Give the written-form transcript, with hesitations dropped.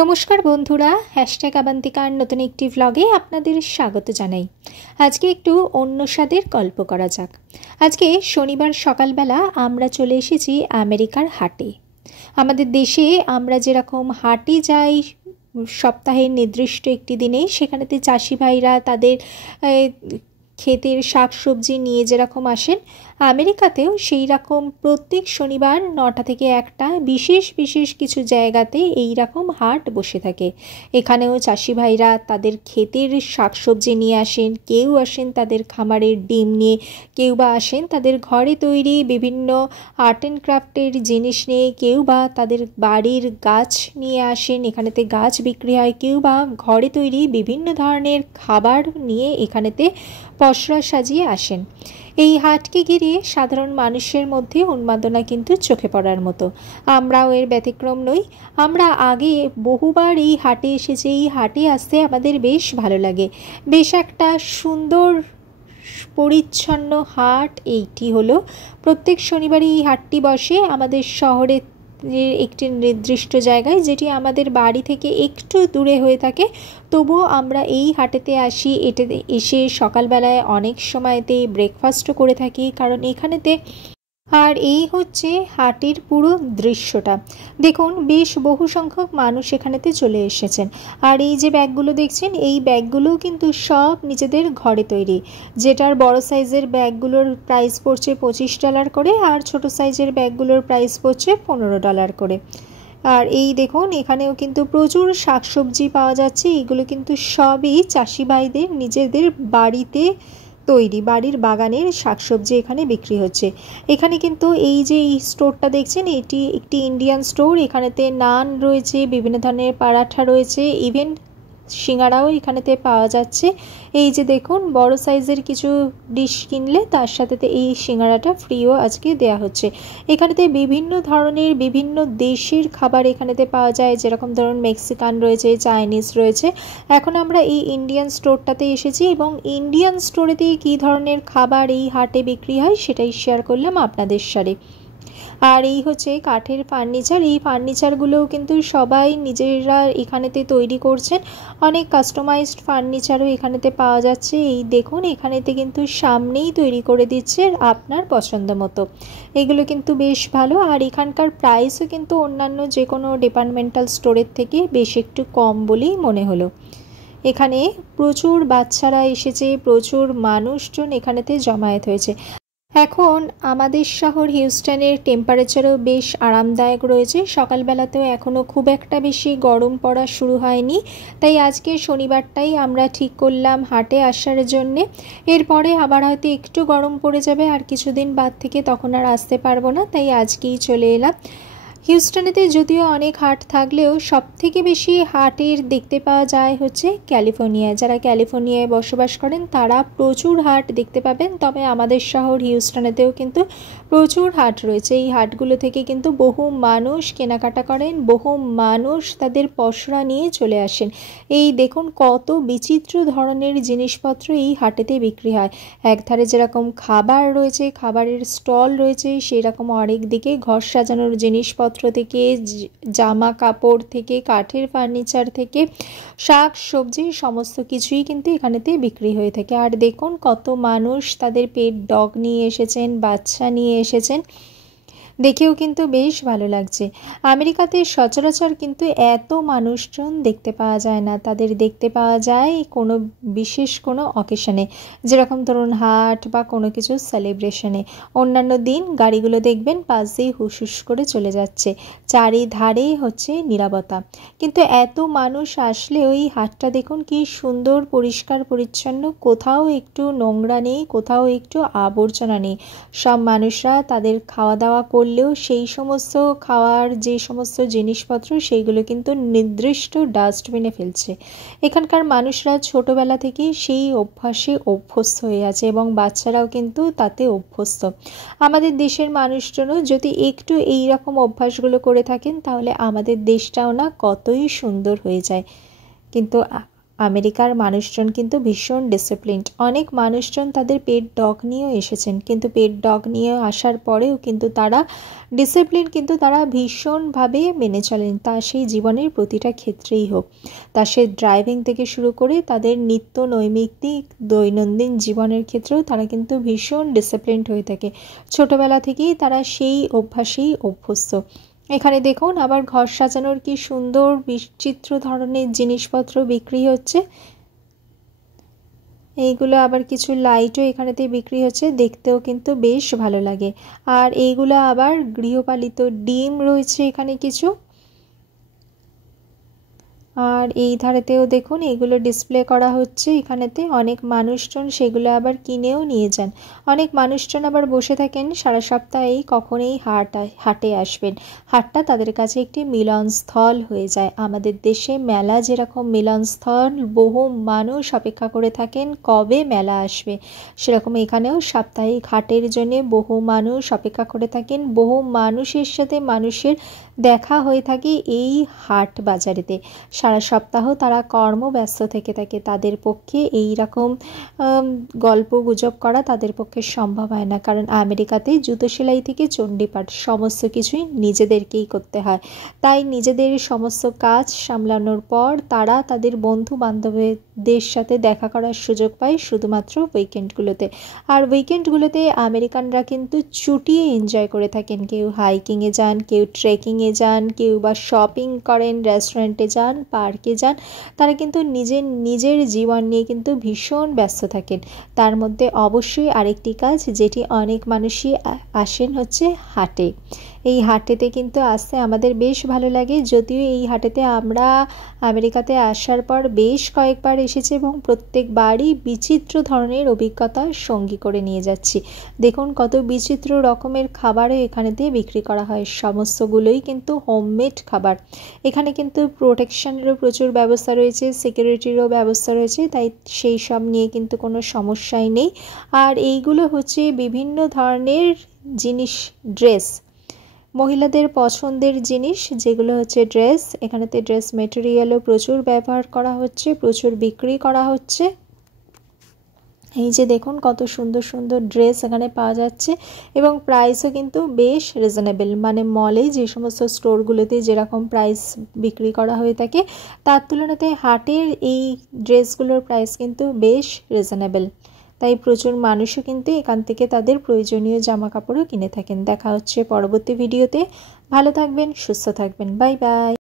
নমস্কার বন্ধুরা, হ্যাশট্যাগ আবান্তিকার নতুন একটি ভ্লগে আপনাদের স্বাগত জানাই। আজকে একটু অন্য স্বাদের গল্প করা যাক। আজকে শনিবার সকালবেলা আমরা চলে এসেছি আমেরিকার হাটে। আমাদের দেশে আমরা যেরকম হাটে যাই সপ্তাহের নির্দিষ্ট একটি দিনে, সেখানেতে চাষি ভাইরা তাদের ক্ষেতের শাকসবজি নিয়ে যেরকম আসেন, আমেরিকাতেও সেই রকম প্রত্যেক শনিবার 9টা থেকে 1টা বিশেষ বিশেষ কিছু জায়গাতে এই রকম হাট বসে থাকে। এখানেও চাষি ভাইরা তাদের ক্ষেতের শাকসবজি নিয়ে আসেন, কেউ আসেন তাদের খামারের ডিম নিয়ে, কেউ বা আসেন তাদের ঘরে তৈরি বিভিন্ন আর্ট অ্যান্ড ক্রাফটের জিনিস নিয়ে, কেউ বা তাদের বাড়ির গাছ নিয়ে আসেন, এখানেতে গাছ বিক্রি হয়, কেউ বা ঘরে তৈরি বিভিন্ন ধরনের খাবার নিয়ে এখানেতে পসরা সাজিয়ে আসেন। এই হাটকে ঘিরে সাধারণ মানুষের মধ্যে উন্মাদনা কিন্তু চোখে পড়ার মতো। আমরাও এর ব্যতিক্রম নই। আমরা আগে বহুবার এই হাটে এসেছি। এই হাটে আসতে আমাদের বেশ ভালো লাগে। বেশ একটা সুন্দর পরিচ্ছন্ন হাট এইটি হলো। প্রত্যেক শনিবারই এই হাটটি বসে আমাদের শহরে একটি নির্দিষ্ট জায়গায়, যেটি আমাদের বাড়ি থেকে একটু দূরে হয়ে থাকে। তবুও আমরা এই হাটেতে আসি। এটাতে এসে সকালবেলায় অনেক সময়তে ব্রেকফাস্টও করে থাকি, কারণ এখানেতে আর এই হচ্ছে হাটের পুরো দৃশ্যটা। দেখুন, বেশ বহু সংখ্যক মানুষ এখানেতে চলে এসেছেন। আর এই যে ব্যাগগুলো দেখছেন, এই ব্যাগগুলোও কিন্তু সব নিজেদের ঘরে তৈরি। যেটার বড় সাইজের ব্যাগগুলোর প্রাইস পড়ছে $25 করে, আর ছোট সাইজের ব্যাগগুলোর প্রাইস পড়ছে $15 করে। আর এই দেখুন, এখানেও কিন্তু প্রচুর শাকসবজি পাওয়া যাচ্ছে। এগুলো কিন্তু সবই চাষি ভাইদের নিজেদের বাড়িতে তৈরি, বাড়ির বাগানের শাকসবজি এখানে বিক্রি হচ্ছে। এখানে কিন্তু এই যে এই স্টোরটা দেখছেন, এটি একটি ইন্ডিয়ান স্টোর। এখানেতে নান রয়েছে, বিভিন্ন ধরনের পরাঠা রয়েছে, ইভেন সিঙ্গারাও এখানেতে পাওয়া যাচ্ছে। এই যে দেখুন, বড় সাইজের কিছু ডিশ কিনলে তার সাথে এই সিঙ্গারাটা ফ্রিও আজকে দেয়া হচ্ছে। এখানেতে বিভিন্ন ধরনের বিভিন্ন দেশের খাবার এখানেতে পাওয়া যায়, যেরকম ধরুন মেক্সিকান রয়েছে, চাইনিজ রয়েছে। এখন আমরা এই ইন্ডিয়ান স্টোরটাতে এসেছি এবং ইন্ডিয়ান স্টোরেতে কী ধরনের খাবার এই হাটে বিক্রি হয় সেটাই শেয়ার করলাম আপনাদের সাথে। আর এই হচ্ছে কাঠের ফার্নিচার। এই ফার্নিচারগুলোও কিন্তু সবাই নিজেরা এখানেতে তৈরি করছেন। অনেক কাস্টমাইজড ফার্নিচারও এখানেতে পাওয়া যাচ্ছে। এই দেখুন, এখানেতে কিন্তু সামনেই তৈরি করে দিচ্ছে আপনার পছন্দ মতো। এগুলো কিন্তু বেশ ভালো। আর এখানকার প্রাইসও কিন্তু অন্যান্য যে কোনো ডিপার্টমেন্টাল স্টোরের থেকে বেশ একটু কম বলেই মনে হলো। এখানে প্রচুর বাচ্চারা এসেছে, প্রচুর মানুষজন এখানেতে জমায়েত হয়েছে। এখন আমাদের শহর হিউস্টনের টেম্পারেচারও বেশ আরামদায়ক রয়েছে। সকালবেলাতেও এখনও খুব একটা বেশি গরম পড়া শুরু হয়নি। তাই আজকে শনিবারটাই আমরা ঠিক করলাম হাটে আসার জন্যে। এরপরে আবার হয়তো একটু গরম পড়ে যাবে, আর কিছুদিন বাদ থেকে তখন আর আসতে পারবো না। তাই আজকেই চলে এলাম। হিউস্টনেতে যদিও অনেক হাট থাকলেও সবথেকে বেশি হাটের দেখতে পাওয়া যায় হচ্ছে ক্যালিফোর্নিয়ায়। যারা ক্যালিফোর্নিয়ায় বসবাস করেন তারা প্রচুর হাট দেখতে পাবেন। তবে আমাদের শহর হিউস্টনেতেও কিন্তু প্রচুর হাট রয়েছে। এই হাটগুলো থেকে কিন্তু বহু মানুষ কেনাকাটা করেন, বহু মানুষ তাদের পসরা নিয়ে চলে আসেন। এই দেখুন, কত বিচিত্র ধরনের জিনিসপত্র এই হাটেতে বিক্রি হয়। একধারে যেরকম খাবার রয়েছে, খাবারের স্টল রয়েছে, সেই রকম আরেক দিকে ঘর সাজানোর জিনিসপত্র থেকে জামা কাপড় থেকে কাঠের ফার্নিচার থেকে শাক সবজি সমস্ত কিছুই কিন্তু এখানেতে বিক্রি হয়ে থাকে। আর দেখুন, কত মানুষ তাদের পেট ডগ নিয়ে এসেছেন, বাচ্চা নিয়ে এসেছেন। দেখেও কিন্তু বেশ ভালো লাগছে। আমেরিকাতে সচরাচর কিন্তু এত মানুষজন দেখতে পাওয়া যায় না। তাদের দেখতে পাওয়া যায় কোনো বিশেষ কোনো অকেশনে, যেরকম ধরুন হাট বা কোনো কিছু সেলিব্রেশনে। অন্যান্য দিন গাড়িগুলো দেখবেন পাশ দিয়ে হুস করে চলে যাচ্ছে, চারিধারেই হচ্ছে নীরবতা। কিন্তু এত মানুষ আসলে ওই হাটটা দেখুন কি সুন্দর পরিষ্কার পরিচ্ছন্ন, কোথাও একটু নোংরা নেই, কোথাও একটু আবর্জনা নেই। সব মানুষরা তাদের খাওয়া দাওয়া করলেও সেই সমস্ত খাওয়ার যে সমস্ত জিনিসপত্র সেইগুলো কিন্তু নির্দিষ্ট ডাস্টবিনে ফেলছে। এখানকার মানুষরা ছোটবেলা থেকে সেই অভ্যাসে অভ্যস্ত হয়ে আছে এবং বাচ্চারাও কিন্তু তাতে অভ্যস্ত। আমাদের দেশের মানুষজনও যদি একটু এই রকম অভ্যাসগুলো করে থাকেন, তাহলে আমাদের দেশটাও না কতই সুন্দর হয়ে যায়। কিন্তু আমেরিকার মানুষজন কিন্তু ভীষণ ডিসিপ্লিনড। অনেক মানুষজন তাদের পেট ডগ নিয়েও এসেছেন, কিন্তু পেট ডগ নিয়ে আসার পরেও কিন্তু তারা ডিসিপ্লিন কিন্তু তারা ভীষণভাবে মেনে চলেন, তা সেই জীবনের প্রতিটা ক্ষেত্রেই হোক। তা সে ড্রাইভিং থেকে শুরু করে তাদের নিত্য নৈমিত্তিক দৈনন্দিন জীবনের ক্ষেত্রেও তারা কিন্তু ভীষণ ডিসিপ্লিনড হয়ে থাকে। ছোটবেলা থেকেই তারা সেই অভ্যাসেই অভ্যস্ত। এখানে দেখুন আবার ঘর সাজানোর কি সুন্দর বিচিত্র ধরনের জিনিসপত্র বিক্রি হচ্ছে। এইগুলো আবার কিছু লাইটও এখানেতে বিক্রি হচ্ছে, দেখতেও কিন্তু বেশ ভালো লাগে। আর এইগুলো আবার গৃহপালিত ডিম রয়েছে এখানে কিছু। আর এই ধারেতেও দেখুন এগুলো ডিসপ্লে করা হচ্ছে এখানেতে। অনেক মানুষজন সেগুলো আবার কিনেও নিয়ে যান। অনেক মানুষজন আবার বসে থাকেন সারা সপ্তাহেই কখন এই হাটে আসবেন। হাটটা তাদের কাছে একটি মিলনস্থল হয়ে যায়। আমাদের দেশে মেলা যেরকম মিলনস্থল, বহু মানুষ অপেক্ষা করে থাকেন কবে মেলা আসবে, সেরকম এখানেও সাপ্তাহিক হাটের জন্য বহু মানুষ অপেক্ষা করে থাকেন। বহু মানুষের সাথে মানুষের দেখা হয়ে থাকে এই হাট বাজারেতে। সারা সপ্তাহ তারা কর্মব্যস্ত থেকে থাকে, তাদের পক্ষে এই রকম গল্প গুজব করা তাদের পক্ষে সম্ভব হয় না, কারণ আমেরিকাতে জুতো সেলাই থেকে চণ্ডীপাঠ সমস্ত কিছুই নিজেদেরকেই করতে হয়। তাই নিজেদের সমস্ত কাজ সামলানোর পর তারা তাদের বন্ধু বান্ধবদের সাথে দেখা করার সুযোগ পায় শুধুমাত্র উইকেন্ডগুলোতে। আর উইকেন্ডগুলোতে আমেরিকানরা কিন্তু চুটিয়ে এনজয় করে থাকেন। কেউ হাইকিংয়ে যান, কেউ ট্রেকিংয়ে যান, কেউ বা শপিং করেন, রেস্টুরেন্টে যান, পার্কে যান। তারা কিন্তু নিজের জীবন নিয়ে কিন্তু ভীষণ ব্যস্ত থাকেন। তার মধ্যে অবশ্যই আরেকটি কাজ যেটি অনেক মানুষই আসেন হচ্ছে হাটে। এই হাটেতে কিন্তু আসতে আমাদের বেশ ভালো লাগে, যদিও এই হাটেতে আমরা আমেরিকাতে আসার পর বেশ কয়েকবার এসেছি এবং প্রত্যেকবারই বিচিত্র ধরনের অভিজ্ঞতা সঙ্গী করে নিয়ে যাচ্ছি। দেখুন কত বিচিত্র রকমের খাবারও এখানেতে বিক্রি করা হয়, সমস্তগুলোই কিন্তু হোমমেড খাবার। এখানে কিন্তু প্রোটেকশনেরও প্রচুর ব্যবস্থা রয়েছে, সিকিউরিটিরও ব্যবস্থা রয়েছে, তাই সেই সব নিয়ে কিন্তু কোনো সমস্যাই নেই। আর এইগুলো হচ্ছে বিভিন্ন ধরনের জিনিস, ড্রেস, মহিলাদের পছন্দের জিনিস যেগুলো হচ্ছে ড্রেস। এখানেতে ড্রেস মেটেরিয়ালও প্রচুর ব্যবহার করা হচ্ছে, প্রচুর বিক্রি করা হচ্ছে। এই যে দেখুন কত সুন্দর সুন্দর ড্রেস এখানে পাওয়া যাচ্ছে এবং প্রাইসও কিন্তু বেশ রিজনেবল। মানে মলে যে সমস্ত স্টোরগুলোতে যেরকম প্রাইস বিক্রি করা হয়ে থাকে তার তুলনাতে হাটের এই ড্রেসগুলোর প্রাইস কিন্তু বেশ রিজনেবল। তাই প্রচুর মানুষও কিন্তু এখান থেকে তাদের প্রয়োজনীয় জামা কাপড়ও কিনে থাকেন। দেখা হচ্ছে পরবর্তী ভিডিওতে। ভালো থাকবেন, সুস্থ থাকবেন, বাই বাই।